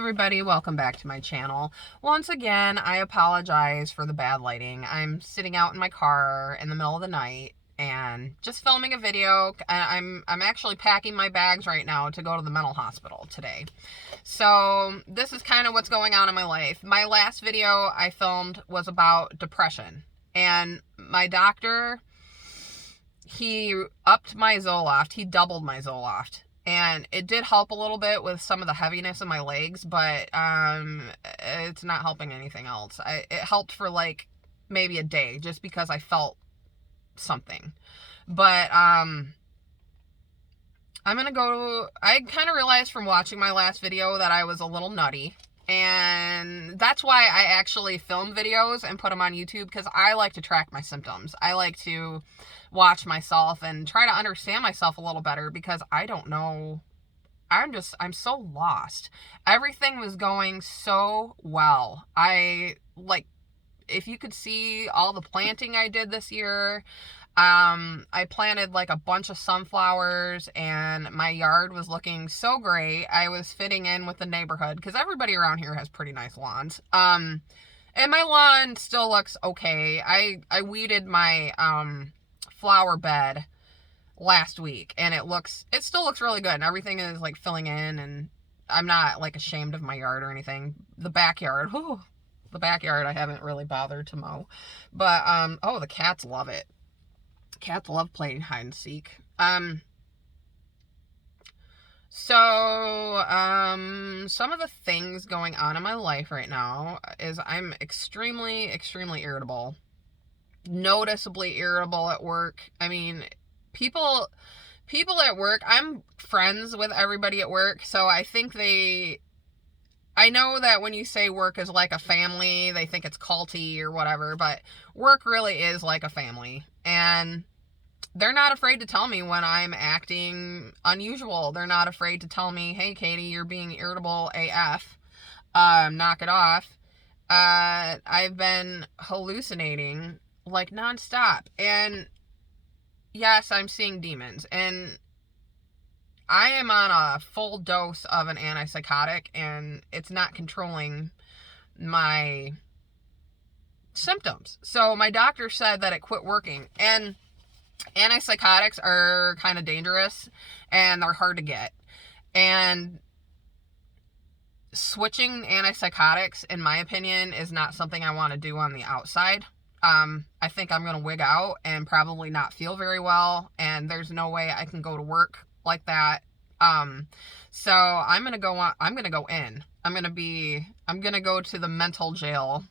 everybody, welcome back to my channel. Once again, I apologize for the bad lighting. I'm sitting out in my car in the middle of the night and just filming a video. I'm actually packing my bags right now to go to the mental hospital today. So this is kind of what's going on in my life. My last video I filmed was about depression, and my doctor, he upped my Zoloft. He doubled my Zoloft. And it did help a little bit with some of the heaviness in my legs, but it's not helping anything else. It helped for like maybe a day just because I felt something. But I'm gonna go. I kind of realized from watching my last video that I was a little nutty. And that's why I actually film videos and put them on YouTube, because I like to track my symptoms. I like to watch myself and try to understand myself a little better, because I don't know. I'm so lost. Everything was going so well. If you could see all the planting I did this year, I planted like a bunch of sunflowers and my yard was looking so great. I was fitting in with the neighborhood because everybody around here has pretty nice lawns. And my lawn still looks okay. I weeded my flower bed last week and it still looks really good, and everything is like filling in, and I'm not like ashamed of my yard or anything. The backyard I haven't really bothered to mow, but oh, the cats love it. Cats love playing hide and seek. Some of the things going on in my life right now is I'm extremely irritable. Noticeably irritable at work. I mean, people at work, I'm friends with everybody at work, so I think I know that when you say work is like a family, they think it's culty or whatever, but work really is like a family. And they're not afraid to tell me when I'm acting unusual. They're not afraid to tell me, hey, Katie, you're being irritable AF. Knock it off. I've been hallucinating like nonstop. And yes, I'm seeing demons. And I am on a full dose of an antipsychotic, and it's not controlling my symptoms. So my doctor said that it quit working. And antipsychotics are kind of dangerous and they're hard to get. And switching antipsychotics, in my opinion, is not something I want to do on the outside. I think I'm going to wig out and probably not feel very well, and there's no way I can go to work like that. So I'm going to go in. I'm going to go to the mental jail.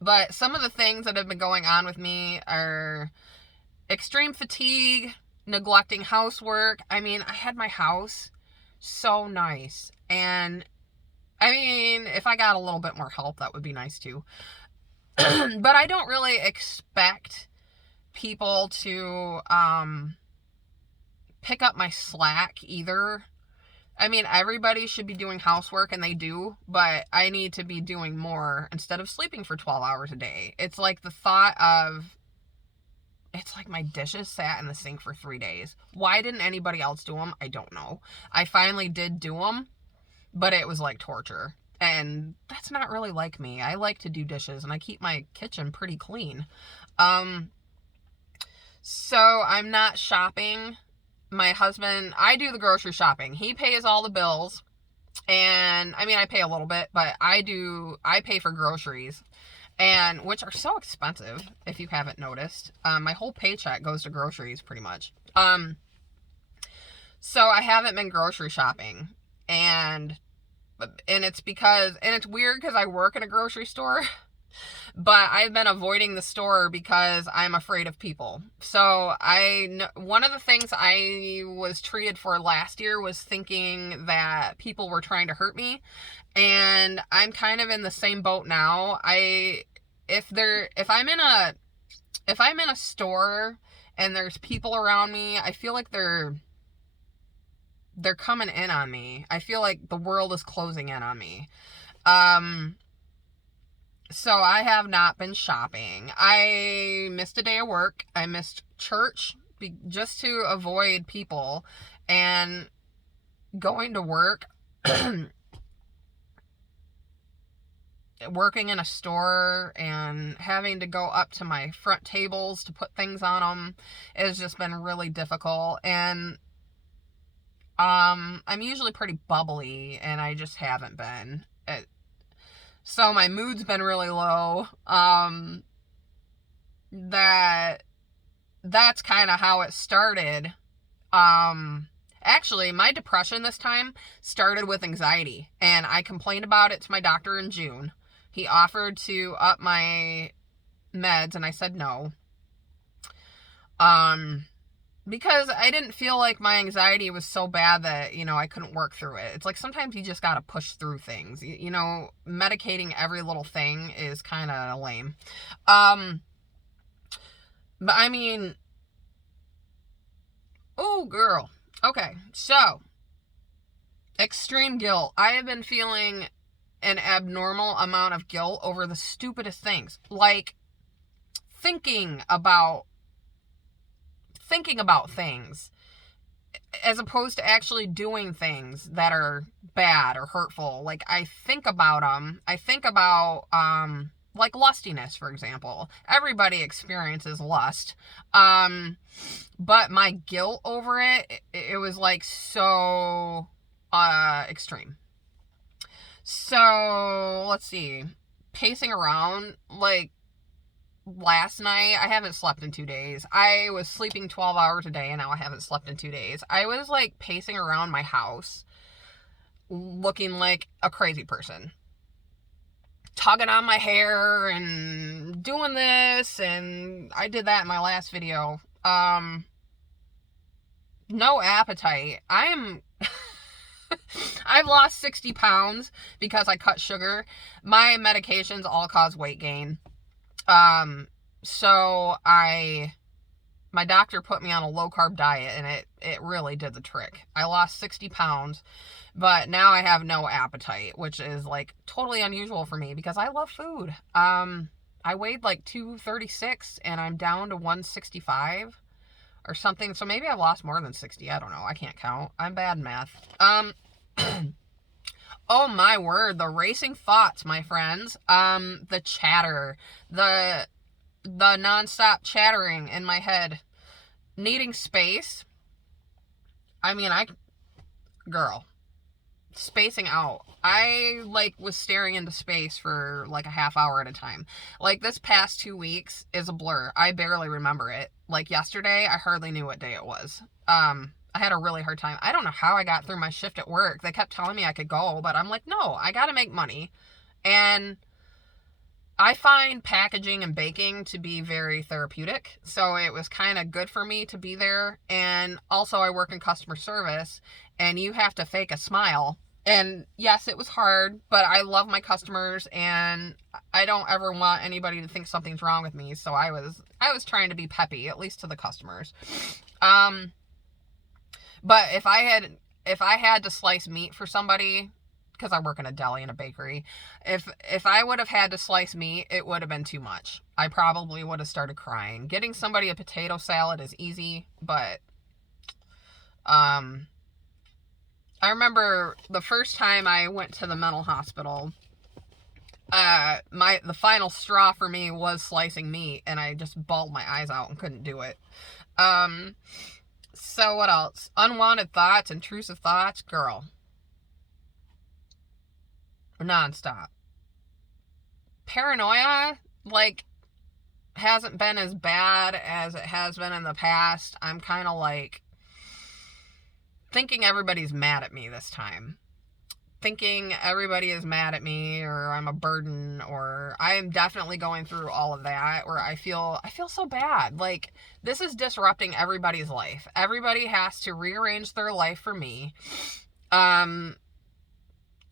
But some of the things that have been going on with me are extreme fatigue, neglecting housework. I mean, I had my house so nice, and I mean, if I got a little bit more help, that would be nice too. But I don't really expect people to pick up my slack either. I mean, everybody should be doing housework, and they do, but I need to be doing more instead of sleeping for 12 hours a day. It's like the thought of, it's like my dishes sat in the sink for 3 days. Why didn't anybody else do them? I don't know. I finally did do them, but it was like torture. And that's not really like me. I like to do dishes, and I keep my kitchen pretty clean. So I'm not shopping. My husband, I do the grocery shopping. He pays all the bills. And I mean, I pay a little bit, but I pay for groceries, and which are so expensive if you haven't noticed. My whole paycheck goes to groceries pretty much. So I haven't been grocery shopping, and it's weird because I work in a grocery store, but I've been avoiding the store because I'm afraid of people. So one of the things I was treated for last year was thinking that people were trying to hurt me. And I'm kind of in the same boat now. If I'm in a store and there's people around me, I feel like they're coming in on me. I feel like the world is closing in on me. So I have not been shopping. I missed a day of work. I missed church just to avoid people, and going to work working in a store and having to go up to my front tables to put things on them has just been really difficult. And I'm usually pretty bubbly, and I just haven't been. So my mood's been really low. That's kind of how it started. Actually, my depression this time started with anxiety, and I complained about it to my doctor in June. He offered to up my meds, and I said no. Because I didn't feel like my anxiety was so bad that, I couldn't work through it. It's like sometimes you just got to push through things. Medicating every little thing is kind of lame. But I mean, oh, girl. Okay, so extreme guilt. I have been feeling an abnormal amount of guilt over the stupidest things, like thinking about things as opposed to actually doing things that are bad or hurtful. Like, I think about them. I think about like lustiness, for example. Everybody experiences lust. But my guilt over it was like so extreme. So, let's see. Pacing around, like, last night, I haven't slept in 2 days. I was sleeping 12 hours a day, and now I haven't slept in 2 days. I was, like, pacing around my house, looking like a crazy person. Tugging on my hair, and doing this, and I did that in my last video. No appetite. I've lost 60 pounds because I cut sugar. My medications all cause weight gain. So my doctor put me on a low carb diet, and it really did the trick. I lost 60 pounds, but now I have no appetite, which is like totally unusual for me because I love food. I weighed like 236 and I'm down to 165 or something. So maybe I've lost more than 60. I don't know. I can't count. I'm bad in math. Oh my word, the racing thoughts, my friends. The chatter, the nonstop chattering in my head, needing space. I mean, girl, spacing out. I was staring into space for like a half hour at a time. Like, this past 2 weeks is a blur. I barely remember it. Like, yesterday, I hardly knew what day it was. I had a really hard time. I don't know how I got through my shift at work. They kept telling me I could go, but I'm like, no, I got to make money. And I find packaging and baking to be very therapeutic. So it was kind of good for me to be there. And also, I work in customer service, and you have to fake a smile. And yes, it was hard, but I love my customers, and I don't ever want anybody to think something's wrong with me. So I was trying to be peppy, at least to the customers. But if I had to slice meat for somebody, because I work in a deli and a bakery, if I would have had to slice meat, it would have been too much. I probably would have started crying. Getting somebody a potato salad is easy, but I remember the first time I went to the mental hospital, the final straw for me was slicing meat, and I just bawled my eyes out and couldn't do it. So what else? Unwanted thoughts, intrusive thoughts, girl. Nonstop. Paranoia, hasn't been as bad as it has been in the past. I'm kind of thinking everybody's mad at me this time. Thinking everybody is mad at me, or I'm a burden, or I am definitely going through all of that, where I feel so bad. This is disrupting everybody's life. Everybody has to rearrange their life for me.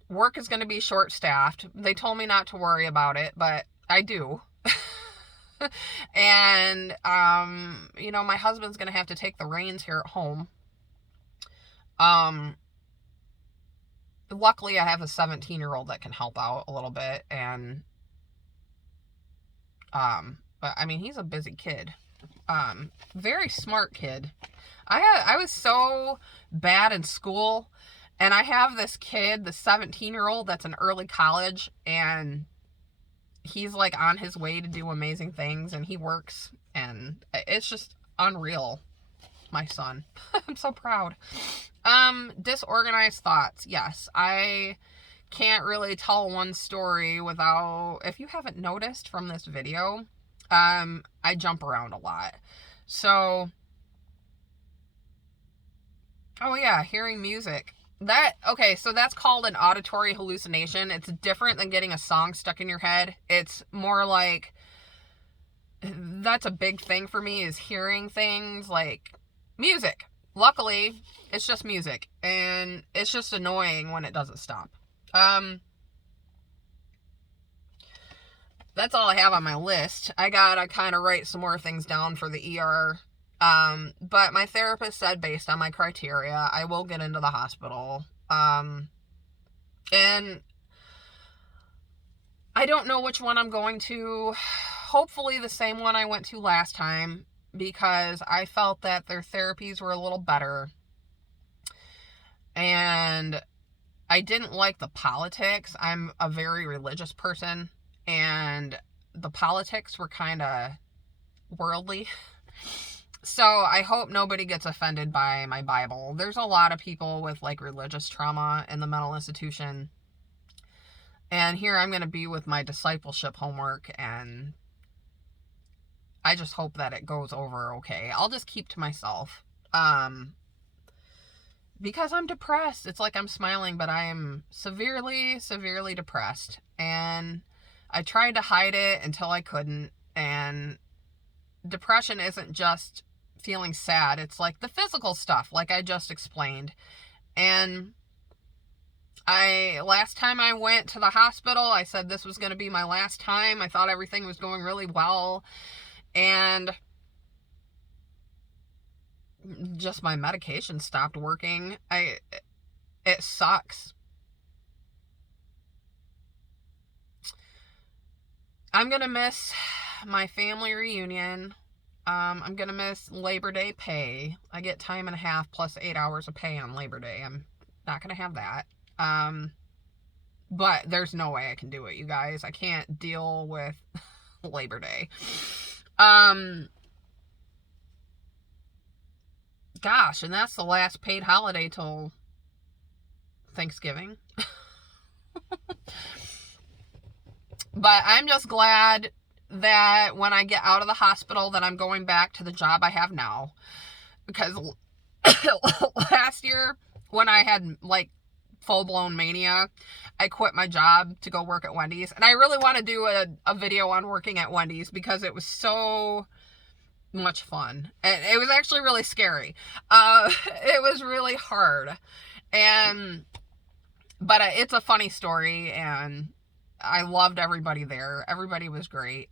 Work is going to be short-staffed. They told me not to worry about it, but I do. And, my husband's going to have to take the reins here at home. Luckily, I have a 17-year-old that can help out a little bit, and, but, I mean, he's a busy kid. Very smart kid. I was so bad in school, and I have this kid, the 17-year-old, that's in early college, and he's like on his way to do amazing things, and he works, and it's just unreal. My son. I'm so proud. Disorganized thoughts. Yes, I can't really tell one story without, if you haven't noticed from this video, I jump around a lot. So, oh yeah, hearing music. Okay, so that's called an auditory hallucination. It's different than getting a song stuck in your head. It's more like, that's a big thing for me, is hearing things like music. Luckily, it's just music, and it's just annoying when it doesn't stop. That's all I have on my list. I gotta kind of write some more things down for the ER. But my therapist said, based on my criteria, I will get into the hospital. And I don't know which one I'm going to. Hopefully the same one I went to last time, because I felt that their therapies were a little better. And I didn't like the politics. I'm a very religious person, and the politics were kind of worldly. So I hope nobody gets offended by my Bible. There's a lot of people with like religious trauma in the mental institution. And here I'm going to be with my discipleship homework, and I just hope that it goes over okay. I'll just keep to myself. Because I'm depressed. It's like I'm smiling, but I am severely, severely depressed. And I tried to hide it until I couldn't. And depression isn't just feeling sad. It's like the physical stuff, like I just explained. And last time I went to the hospital, I said this was going to be my last time. I thought everything was going really well. And just my medication stopped working. It sucks. I'm gonna miss my family reunion. I'm gonna miss Labor Day pay. I get time and a half plus 8 hours of pay on Labor Day. I'm not gonna have that. But there's no way I can do it, you guys. I can't deal with Labor Day. Gosh, and that's the last paid holiday till Thanksgiving. But I'm just glad that when I get out of the hospital that I'm going back to the job I have now. Because last year, when I had like full-blown mania, I quit my job to go work at Wendy's. And I really want to do a video on working at Wendy's, because it was so much fun. And it was actually really scary. It was really hard. But it's a funny story, and I loved everybody there. Everybody was great.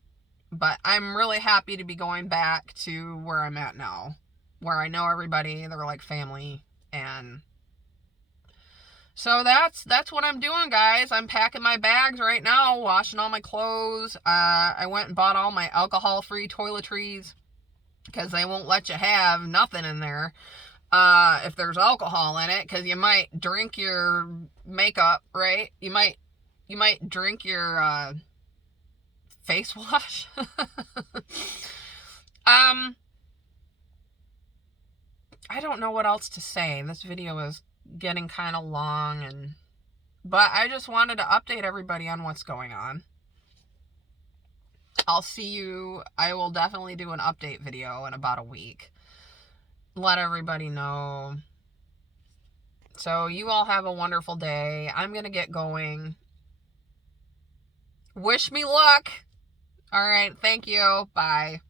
But I'm really happy to be going back to where I'm at now, where I know everybody. They're like family. And so that's what I'm doing, guys. I'm packing my bags right now, washing all my clothes. I went and bought all my alcohol-free toiletries, because they won't let you have nothing in there if there's alcohol in it, because you might drink your makeup, right? You might drink your face wash. I don't know what else to say. This video is getting kind of long, but I just wanted to update everybody on what's going on. I'll see you. I will definitely do an update video in about a week. Let everybody know. So you all have a wonderful day. I'm going to get going. Wish me luck. All right. Thank you. Bye.